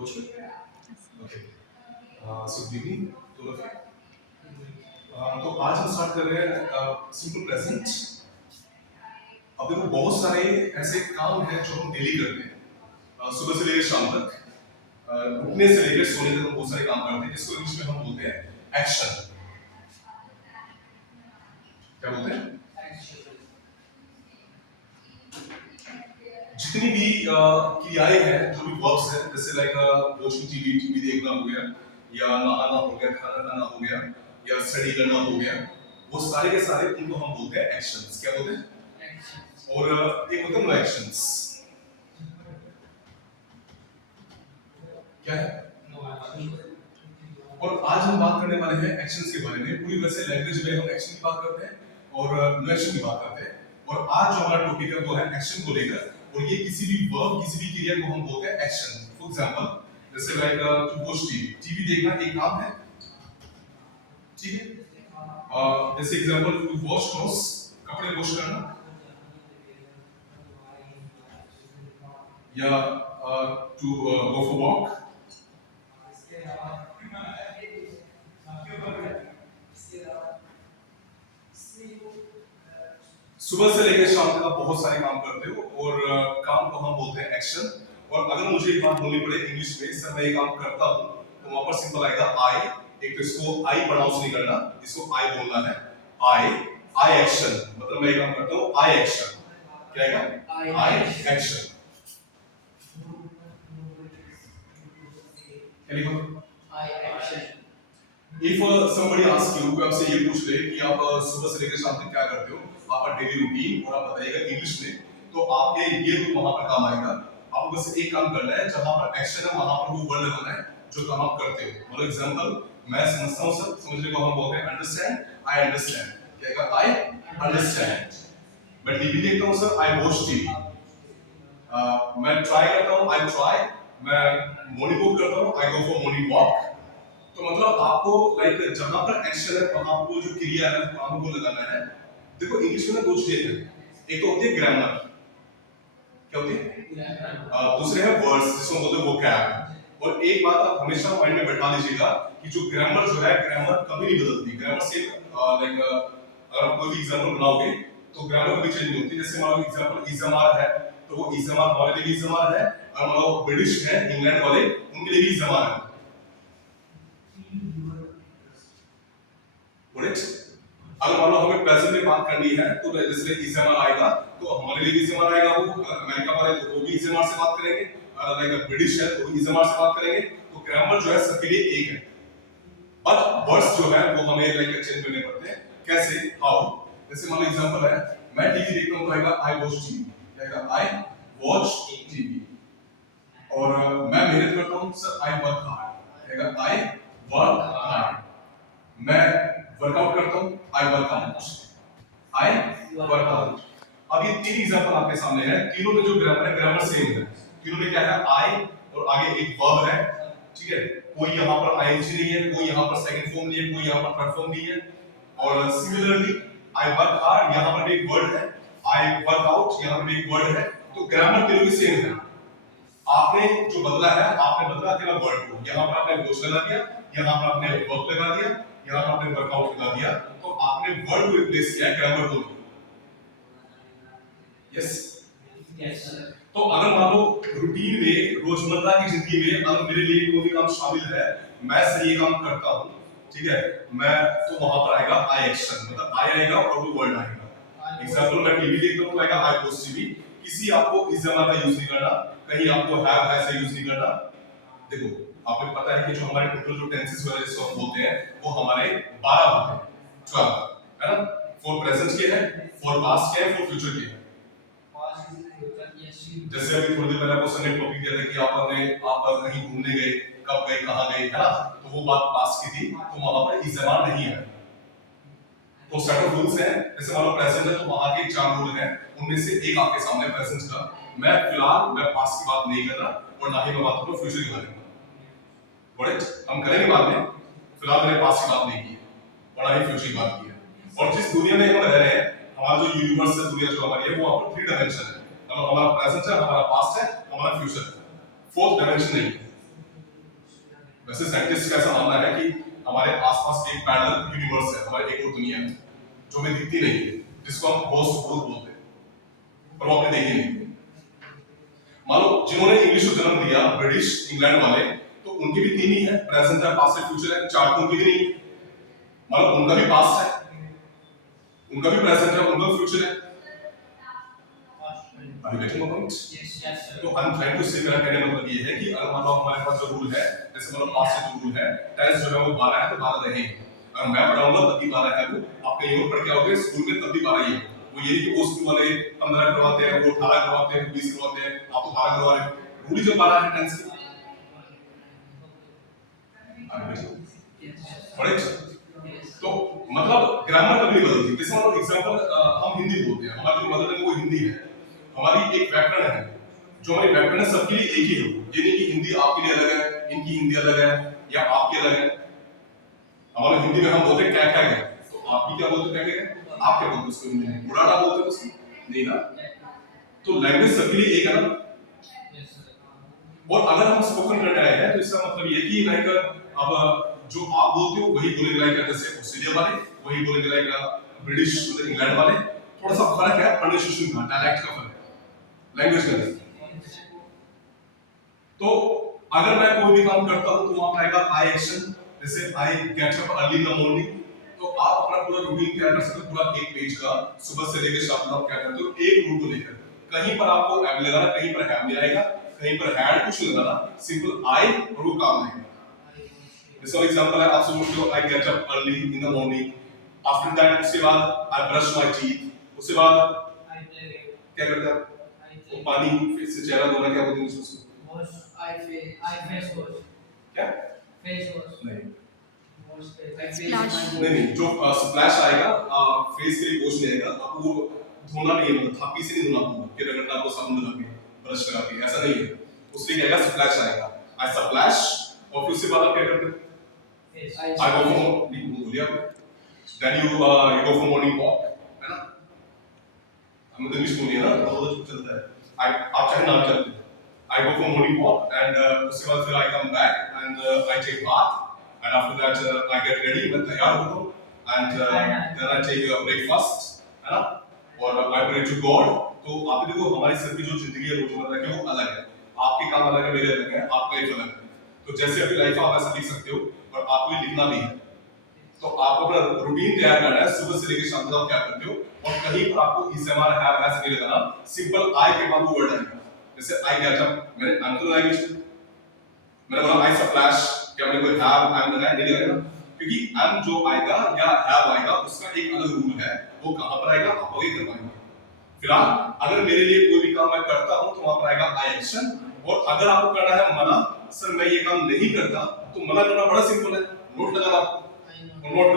कुछ okay so good evening to all of you. तो आज हम स्टार्ट कर रहे हैं सिंपल प्रेजेंट। अब देखो बहुत सारे ऐसे काम हैं जो हम डेली करते हैं, सुबह से लेकर शाम तक, उठने से लेकर सोने तक हम बहुत सारे काम करते हैं जिसको इंग्लिश में हम बोलते हैं एक्शन। क्या बोलते हैं? जितनी भी क्रियाएं हैं, जो भी वर्ब्स हैं, जैसे लाइक वॉचिंग टीवी, टीवी देखना हो गया, या नहाना हो गया, खाना खाना हो गया, या स्टडी करना हो गया, वो सारे के सारे इनको हम बोलते हैं एक्शंस। क्या बोलते हैं? और एक होते हैं नो एक्शंस। क्या है? और आज हम बात करने वाले हैं एक्शंस के बारे में। पूरी वैसे लैंग्वेज में हम एक्शन की बात करते हैं और नो एक्शन की बात करते हैं, और आज जो हमारा टॉपिक है वो है एक्शन को लेकर। और ये किसी भी वर्ब, किसी भी क्रिया को हम बोलते हैं एक्शन। फॉर एग्जांपल, जैसे like to watch TV, TV देखना एक काम है, ठीक है। जैसे एग्जांपल टू वॉश क्लोथ्स, कपड़े वॉश करना, या टू गो फॉर वॉक। सुबह से लेकर शाम तक आप बहुत सारे काम करते हो, और काम को हम बोलते हैं एक्शन। और अगर मुझे एक बात बोलनी पड़े इंग्लिश में, सर मैं ये काम करता हूँ, तो वहां पर सिंपल आएगा आई। एक तो इसको आई प्रोनाउंस नहीं करना, इसको आई बोलना है। आई, आई एक्शन, मतलब मैं ये काम करता हूँ, आई एक्शन। क्या आएगा? I action. I action. If somebody asks you, कोई आपसे ये पूछ ले कि आप सुबह से लेकर शाम तक क्या करते हो, आपका डेली रूटीन, और आप बताइएगा इंग्लिश में, तो आपके ये तो वहां पर काम आएगा। आपको बस एक काम करना है, जहां पर एक्शन है वहां पर वो वर्ड लगाना है जो काम आप करते हो। फॉर एग्जांपल, मैं समझता हूं सर, समझने को हम बोलते हैं अंडरस्टैंड। I understand. क्या कहा? I understand. मैं टीवी देखता हूं सर, आई वॉच टीवी। मैं ट्राई करता हूं, आई ट्राई। मैं मॉर्निंग वॉक करता हूं, आई गो फॉर मॉर्निंग वॉक। तो मतलब आपको लाइक जहां पर एक्शन है वहां आपको जो क्रिया है काम को लगाना है। देखो इंग्लिश में ना दो चीजें हैं, एक तो होती है ग्रामर। क्या होती है? दूसरे है वर्ड्स, जिसको बोलते हैं वोकैब। और एक बात आप हमेशा माइंड में बैठा लीजिएगा कि जो ग्रामर जो है, ग्रामर कभी नहीं बदलती। ग्रामर से लाइक अगर आप कोई भी एग्जांपल बनाओगे तो ग्रामर कभी चेंज नहीं होती। जैसे मान लो एग्जांपल इज़मार है, तो वो इज़मार हमारे लिए भी इज़मार है, और मान लो ब्रिटिश है, इंग्लैंड वाले, उनके लिए भी इज़मार है। अगर मान लो हमें प्रेजेंट में बात करनी है तो जैसे इज़मार आएगा तो हमारे लिए भी इज़मार आएगा। वो अमेरिका वाले तो वो भी इज़मार से बात करेंगे, और लाइक ब्रिटिश है तो भी इज़मार से बात करेंगे। तो ग्रामर जो है सबके लिए एक है, बट वर्ड्स जो है वो हमें लाइक चेंज करने पड़ते हैं। कैसे? हाउ? जैसे मान लो एग्जांपल है, मैं टीवी देखता हूं तो आएगा आई वॉच टीवी। क्या आएगा? I watch TV. और मैं मेहनत करता हूं सर, आई वर्क हार्ड। क्या आएगा? I work hard. मैं वर्कआउट करता हूं, I work out. I work out. अब ये तीन एग्जांपल आपके सामने है, तीनों में जो ग्रामर है, ग्रामर सेम है। तीनों में क्या है? आई, और आगे एक वर्ब है, ठीक है। कोई यहाँ पर आईएनजी नहीं है, कोई यहाँ पर सेकंड फॉर्म नहीं है, कोई यहाँ पर थर्ड फॉर्म नहीं है। और सिमिलरली आई वर्क हार्ड, यहाँ पर भी एक वर्ड है, आई वर्क आउट, यहाँ पर भी एक वर्ड है। तो ग्रामर तीनों की सेम है। आपने जो बदला है, आपने बदला केवल वर्ड को। यहाँ पर आपने वॉच लगा दिया, यहाँ पर आपने वर्क लगा दिया, यहाँ पर आपने वर्कआउट लगा दिया। तो आपने वर्ड को रिप्लेस किया ग्रामर को। Yes yes. तो अगर मान लो रूटीन में, रोजमर्रा की जिंदगी में अगर मेरे लिए कोई भी काम शामिल है, मैं से ये काम करता हूँ, ठीक है, मैं, तो वहां पर आएगा आई एक्शन, मतलब आई आएगा और वो वर्ड आएगा। एग्जांपल, मैं टीवी देखता हूँ तो आएगा आई वॉच टीवी। किसी आपको इज़मा का यूज नहीं करना, कहीं आपको हैव है से यूज नहीं करना। देखो आपको पता है कि जो हमारे टोटल जो टेंसेस वगैरह जिसको हम बोलते हैं वो हमारे 12 होते हैं, 12 है ना। फॉर प्रेजेंट के है, फॉर पास्ट के है, फॉर फ्यूचर के है। जैसे अभी थोड़ी देर पहले आपको सर ने टॉपिक दिया था कि आप कहीं घूमने गए, कब गए, कहां गए, है ना। तो वो बात पास्ट की थी, तो वहां पर इज़मार नहीं है। तो सेट ऑफ रूल्स हैं। जैसे मान लो प्रेजेंट है तो वहां के 4 रूल हैं, उनमें से एक आपके सामने प्रेजेंट का। मैं फिलहाल मैं पास्ट की बात नहीं कर रहा, और ना ही मैं बात करूं फ्यूचर के बारे में। बट हम करेंगे बाद में, फिलहाल मैंने पास्ट की बात नहीं की, और ना ही फ्यूचर की बात की है। और जिस दुनिया में हम रह रहे हैं, हमारा जो यूनिवर्स है, दुनिया जो हमारी है, वो वहां पर 3 डायमेंशन है। हमारा प्रेजेंट है, हमारा पास्ट है, हमारा फ्यूचर है। 4th डायमेंशन नहीं है। वैसे साइंटिस्ट का ऐसा मानना है कि हमारे आसपास एक पैरेलल यूनिवर्स है, हमारी एक और दुनिया है जो हमें दिखती नहीं है, जिसको हम होस्ट बोलते हैं, पर वो आपने देखी नहीं। मान लो जिन्होंने इंग्लिश को जन्म दिया, ब्रिटिश इंग्लैंड वाले, तो उनकी भी तीन ही है, प्रेजेंट है, पास्ट है, फ्यूचर है। चार तो उनकी भी नहीं है। मान लो उनका भी पास्ट है, उनका भी प्रेजेंट है, उनका भी फ्यूचर है। Are you getting my point? Yes, yes, sir. तो I'm trying to say, मेरा कहने का मतलब ये है कि अगर मान लो हमारे पास जो रूल है, जैसे मान लो पास्ट से जो रूल है, टेंस जो है वो 12 है तो 12 रहेंगे। अगर मैं पढ़ाऊंगा तब भी 12 है, वो आप कहीं और पढ़ के आओगे स्कूल में तब भी 12 ही है। वो ये नहीं कि वो स्कूल वाले 15 करवाते हैं, वो 18 करवाते हैं, 20 करवाते हैं, आप तो 12 करवा रहे हो। रूल ही जो 12 है टेंस की। तो मतलब ग्रामर कभी नहीं बदलती। जैसे मान लो एग्जांपल हम हिंदी बोलते हैं, हमारी मदर टंग वो हिंदी है, हमारी एक व्याकरण है, जो हमारी व्याकरण है सबके लिए एक ही है। ये नहीं कि हिंदी आपके लिए अलग है, इनकी हिंदी अलग है या आपकी अलग है। हमारे हिंदी में हम बोलते हैं क्या क्या है, तो आप भी क्या बोलते हैं क्या क्या है, आप क्या बोलते हैं उसको हिंदी में, उड़ाड़ा बोलते हैं उसको, नहीं ना। तो लैंग्वेज सबके लिए एक है ना। और अगर हम स्पोकन करने आए हैं तो इसका मतलब ये कि लाइक अब जो आप बोलते हो वही बोलेंगे, लाइक जैसे ऑस्ट्रेलिया वाले वही बोलेंगे, लाइक ब्रिटिश मतलब इंग्लैंड वाले। थोड़ा सा फर्क है प्रोनाउंसिएशन का, डायलेक्ट का फर्क है, लैंग्वेज का नहीं। तो अगर मैं कोई भी काम करता हूं तो वहां पर आएगा आई एक्शन। जैसे I get up early in the morning, तो आप अपना पूरा रूटीन तैयार कर सकते हो, पूरा एक पेज का, सुबह से लेकर शाम तक आप क्या करते हो एक रूट को लेकर। कहीं पर आपको एम लगाना, कहीं पर हैव नहीं आएगा, कहीं पर हैड कुछ लगाना, सिंपल आई और वो काम आएगा। जैसे फॉर एग्जांपल है, आपसे बोलते हो I get up early in the morning, after that उसके बाद आई ब्रश माय टीथ, उसके बाद क्या करते हैं वो पानी फेस से चेहरा धोना, क्या बोलते हैं उसको, Wash, I face wash. क्या Face wash. नहीं Wash face. I face Splash. my नहीं नहीं, जो स्प्लैश आएगा फेस के लिए वॉश नहीं आएगा, आपको वो धोना नहीं है, मतलब थापी से नहीं धोना आपको कि रगड़ना आपको साबुन लगा के ब्रश करा के, ऐसा नहीं है। उसके लिए आएगा स्प्लैश आएगा, आई स्प्लैश, और फिर उसके बाद आप क्या करते हैं, face. आई गो फॉर, नहीं बोलिए आपने, then you go for morning walk, है ना। हम तो इंग्लिश बोलिए ना, तो वो चलता है। आई आप चाहे नाम चलते हैं, I go for morning walk and उसके बाद फिर I come back and I take bath and after that I get ready, मैं तैयार होता हूँ and then I take breakfast, है ना, और I pray to God। तो आप देखो हमारी सबकी जो जिंदगी है रोजमर्रा की वो अलग है, आपके काम अलग है, मेरे अलग है, आपका लाइफ अलग है। तो जैसे अपनी लाइफ आप ऐसा लिख सकते हो और आपको ये लिखना भी है, तो आपको अपना रूटीन तैयार करना है, सुबह से लेकर शाम तक आप क्या करते हो, और कहीं पर आपको इस एम आर हैव ऐसे नहीं लगाना, सिंपल आई के बाद वो वर्ड आएगा। जैसे आई गेट अप, मैंने अंतर लैंग्वेज मैंने बोला आई स्प्लैश, क्या मैंने कोई हैव एम लगाया नहीं लगाया, क्योंकि एम जो आएगा या हैव आएगा उसका एक अलग रूल है, वो कहां पर आएगा आप वही कर पाएंगे। फिलहाल अगर मेरे लिए कोई भी काम मैं करता हूं तो वहां पर आएगा आई एक्शन, और अगर आपको करना है मना, सर मैं ये काम नहीं करता, तो मना करना बड़ा सिंपल है, नोट लगाना, और नोट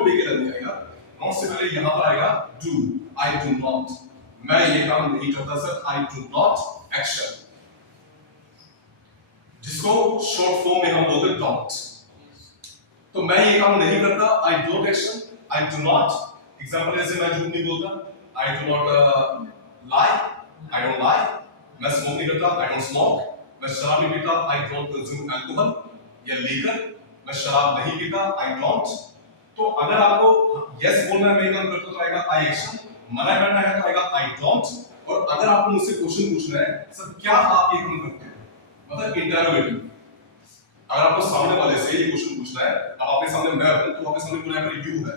कभी के नहीं आएगा, नोट से पहले यहां पर आएगा डू, आई डू नॉट, मैं ये काम नहीं करता sir, I do not action, जिसको शॉर्ट फॉर्म में हम बोलते हैं डोंट। तो मैं ये काम नहीं करता, I don't action, I do not. Example जैसे मैं झूठ नहीं बोलता, आई do not lie, I don't lie. मैं स्मोक नहीं करता, आई डोंट स्मोक। मैं शराब नहीं पीता, आई डोंट कंज्यूम अल्कोहल या लीकर, मैं शराब नहीं पीता, आई डोंट। तो अगर आपको यस बोलना है मैं काम करता तो आएगा आई एक्शन, मना करना है तो आएगा आई डोंट, और अगर आपको मुझसे क्वेश्चन पूछना है सर क्या आप ये काम करते हैं, मतलब इंटरोगेटिव, अगर आपको सामने वाले से ये क्वेश्चन पूछना है, अब आपके सामने मैं हूं तो आपके सामने पूरा पर यू है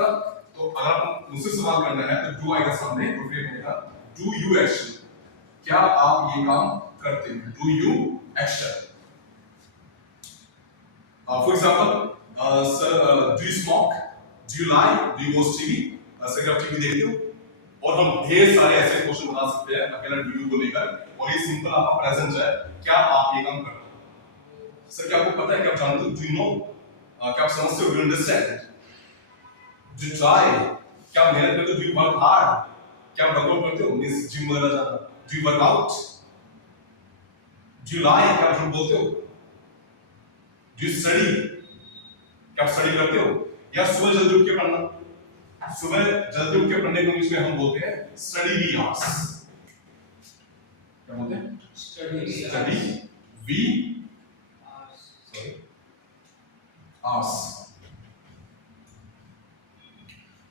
ना, तो अगर आपको मुझसे सवाल करना है तो डू आएगा सामने, और फिर आएगा डू यू एक्शन, क्या आप ये काम करते हैं, do you action. For example sir do you smoke, do you lie, do you watch TV, sir आप टीवी देखते हो, और हम ढेर सारे ऐसे क्वेश्चन बना सकते हैं अकेला डू यू को लेकर, और ये सिंपल आपका प्रेजेंट है, क्या आप ये काम करते हो। सर क्या आपको पता है, क्या आप जानते हो, डू यू नो, क्या आप समझते हो, do you understand, do you try, क्या आप मेहनत करते हो, डू यू वर्क हार्ड, क्या आप वर्कआउट करते हो, मींस जिम वगैरह जाना, do you work out, do you lie, क्या आप झूठ बोलते हो, डू यू स्टडी, क्या आप स्टडी करते हो, या सुबह जल्दी उठ के पढ़ना, सुबह जल्दी उठ के पढ़ने को इंग्लिश में हम बोलते हैं स्टडी वी आवर्स, क्या बोलते हैं, study. Study we, sorry hours।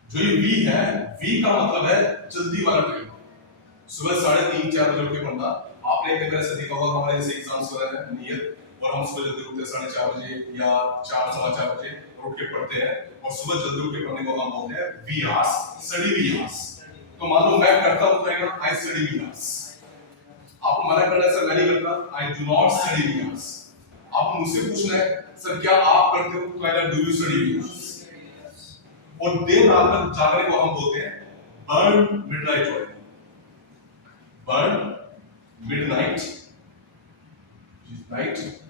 जो ये वी है, वी का मतलब है जल्दी वाला टाइम। सुबह 3:30-4 बजे उठ के पढ़ना। आपने एक तरह से देखा होगा हमारे जैसे एग्जाम्स वगैरह है नियत, और हम सुबह जल्दी उठते हैं 4:30 बजे या 4 सवा 4 बजे उठ के पढ़ते हैं, और सुबह जल्दी उठ के पढ़ने को हम बोलते हैं we hours, study we hours. तो मान लो मैं करता हूं तो आई स्टडी वी आवर्स। आपको मना करना है सर मैं नहीं करता, I do not study we hours. आप मुझसे पूछना है सर क्या आप करते हो, तो I do you study we hours. और देर रात तक जागने को हम बोलते हैं burn midnight oil. Burn midnight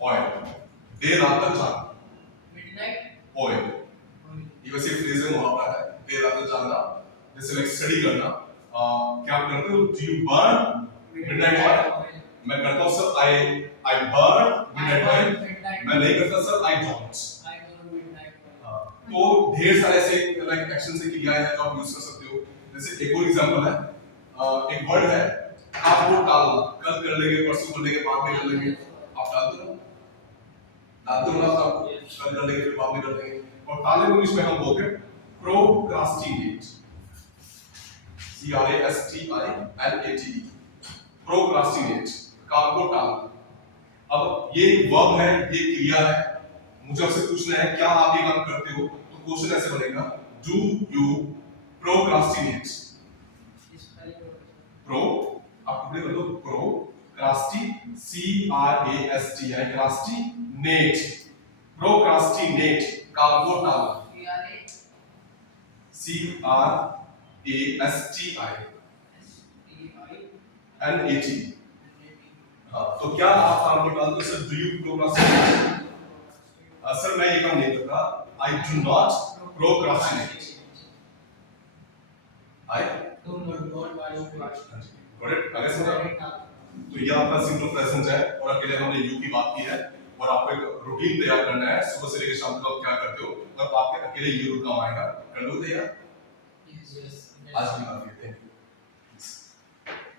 oil, देर रात तक जागना। Midnight oil oil. ये वैसे फ्रेज है, मुहावरा है, देर रात तक जागना, जैसे लाइक स्टडी करना। क्या आप करते हो, do you burn midnight oil? मैं करता हूं sir, I burn midnight oil. मैं नहीं करता sir, I don't. I do midnight oil. तो ढेर सारे ऐसे लाइक एक्शन से किया है जो आप यूज कर सकते हो। जैसे एक और एग्जांपल है, एक वर्ड है आप वो टालना, कल कर लेंगे, परसों कर लेंगे, बाद में कर लेंगे। आप टालते हो ना, आप कल कर लेंगे फिर बाद में कर लेंगे। और टालने को इंग्लिश में हम बोलते हैं प्रोक्रास्टिनेट, CRASTINATE, प्रोक्रास्टिनेट, काम को टालना। अब ये वर्ब है, ये क्रिया है, मुझे आपसे पूछना है क्या आप ये काम करते हो, तो क्वेश्चन ऐसे बनेगा डू यू प्रोक्रास्टिनेट। प्रो आप पूरे कर लो, प्रोक्रास्टी CRASTI क्रास्टिनेट, प्रोक्रास्टिनेट काम को टालना, CRASTINATE। हाँ, तो क्या आप काम को टालते हो sir, do you procrastinate? Sir मैं ये काम नहीं करता, I do not procrastinate. I correct, आगे समझा? तो ये आपका सिंपल प्रेजेंट है, और अकेले हमने यू की बात की है, और आपको एक रूटीन तैयार करना है, सुबह से लेकर शाम तक आप क्या करते हो, तब आपके अकेले ये रूल काम आएगा। कर लो तैयार, Yes, yes. आज की बात करते हैं।